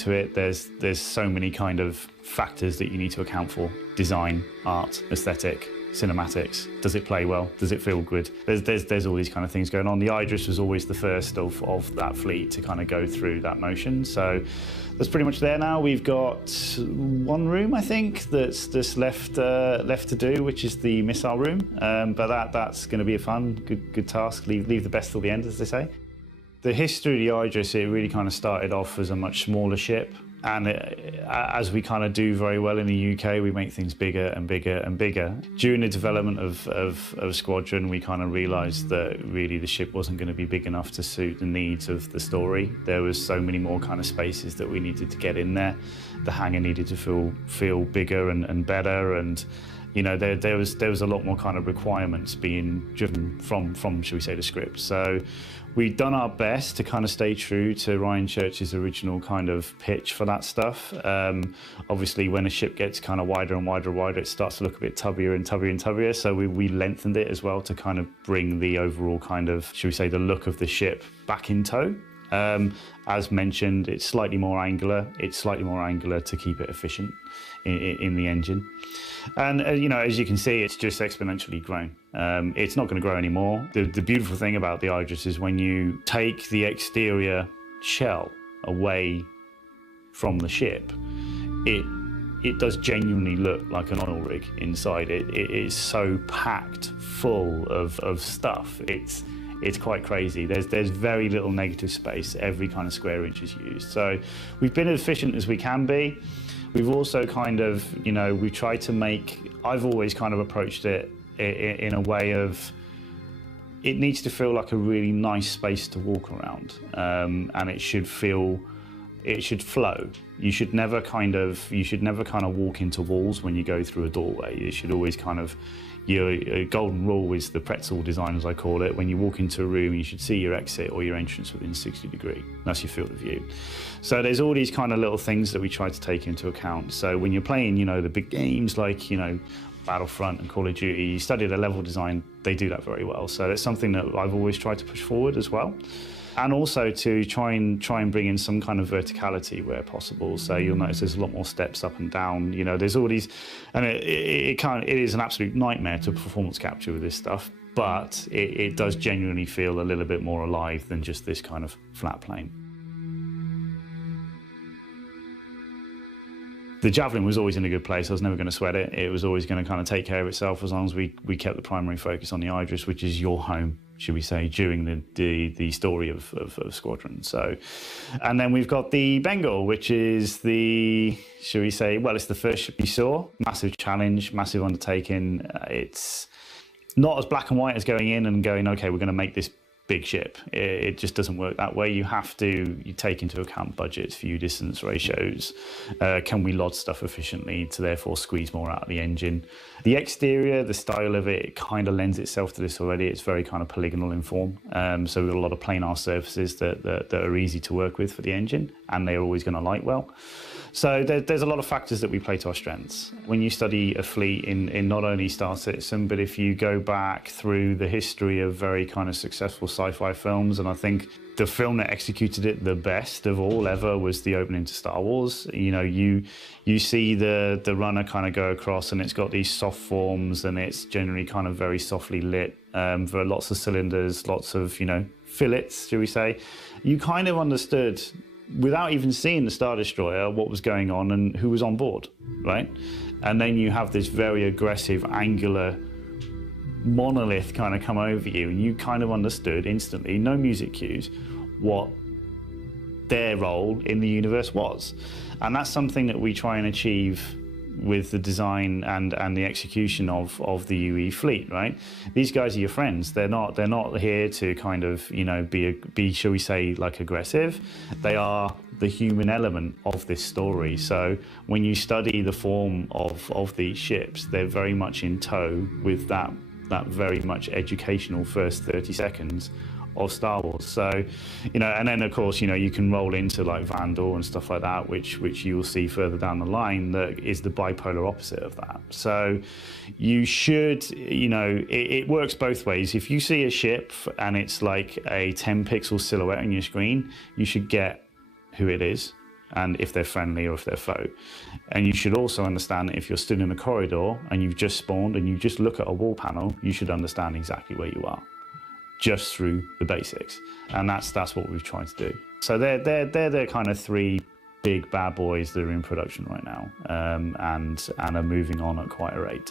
to it. There's so many kind of factors that you need to account for: design, art, aesthetic, cinematics. Does it play well? Does it feel good? There's all these kind of things going on. The Idris was always the first of that fleet to kind of go through that motion. So that's pretty much there now. We've got one room, I think, that's left to do, which is the missile room. But that's going to be a fun, good task. Leave the best till the end, as they say. The history of the Idris, it really kind of started off as a much smaller ship. And as we kind of do very well in the UK, we make things bigger and bigger and bigger. During the development of Squadron, we kind of realised that really the ship wasn't going to be big enough to suit the needs of the story. There was so many more kind of spaces that we needed to get in there. The hangar needed to feel bigger and better, and you know, there was a lot more kind of requirements being driven from shall we say, the script. So we've done our best to kind of stay true to Ryan Church's original kind of pitch for that stuff. Obviously, when a ship gets kind of wider and wider and wider, it starts to look a bit tubbier and tubbier and tubbier. So we lengthened it as well to kind of bring the overall kind of, shall we say, the look of the ship back in tow. As mentioned, it's slightly more angular. It's slightly more angular to keep it efficient in the engine. And you know, as you can see, it's just exponentially grown. It's not going to grow anymore. The beautiful thing about the Idris is when you take the exterior shell away from the ship, it does genuinely look like an oil rig inside. It is so packed full of stuff. It's quite crazy. There's very little negative space. Every kind of square inch is used. So we've been as efficient as we can be. We've also kind of, you know, we try to make, I've always kind of approached it in a way of, it needs to feel like a really nice space to walk around, and it should flow. You should never kind of walk into walls when you go through a doorway. You should always kind of, your golden rule is the pretzel design, as I call it. When you walk into a room, you should see your exit or your entrance within 60 degrees. That's your field of view. So there's all these kind of little things that we try to take into account. So when you're playing, you know, the big games like, you know, Battlefront and Call of Duty, you study the level design, they do that very well. So that's something that I've always tried to push forward as well. And also to try and bring in some kind of verticality where possible. So you'll notice there's a lot more steps up and down. You know, there's all these, and it is an absolute nightmare to performance capture with this stuff, but it does genuinely feel a little bit more alive than just this kind of flat plane. The Javelin was always in a good place. I was never going to sweat it. It was always going to kind of take care of itself as long as we kept the primary focus on the Idris, which is your home, should we say, during the story of Squadron. So, and then we've got the Bengal, which is the, should we say, well, it's the first ship you saw. Massive challenge, massive undertaking. It's not as black and white as going in and going, okay, we're going to make this big ship. It just doesn't work that way. You take into account budgets, fuel distance ratios. Can we load stuff efficiently to therefore squeeze more out of the engine? The exterior, the style of it kind of lends itself to this already. It's very kind of polygonal in form. So we've got a lot of planar surfaces that are easy to work with for the engine, and they're always going to light well. So there's a lot of factors that we play to our strengths. When you study a fleet in not only Star Citizen, but if you go back through the history of very kind of successful sci-fi films, and I think the film that executed it the best of all ever was the opening to Star Wars. You know, you see the runner kind of go across, and it's got these soft forms, and it's generally kind of very softly lit. For lots of cylinders, lots of, you know, fillets, shall we say. You kind of understood, without even seeing the Star Destroyer, what was going on and who was on board, right? And then you have this very aggressive, angular monolith kind of come over you, and you kind of understood instantly, no music cues, what their role in the universe was. And that's something that we try and achieve with the design and the execution of the UE fleet, right? These guys are your friends. They're not here to kind of, you know, be shall we say, like, aggressive. They are the human element of this story. So when you study the form of these ships, they're very much in tow with that very much educational first 30 seconds of Star Wars. So, you know, and then of course, you know, you can roll into like Vandal and stuff like that, which you'll see further down the line, that is the bipolar opposite of that. So you should, you know, it works both ways. If you see a ship and it's like a 10 pixel silhouette on your screen, you should get who it is. and if they're friendly or if they're foe. And you should also understand that if you're stood in a corridor and you've just spawned and you just look at a wall panel, you should understand exactly where you are, just through the basics. And that's what we've tried to do. So they're the kind of 3 big bad boys that are in production right now, and are moving on at quite a rate.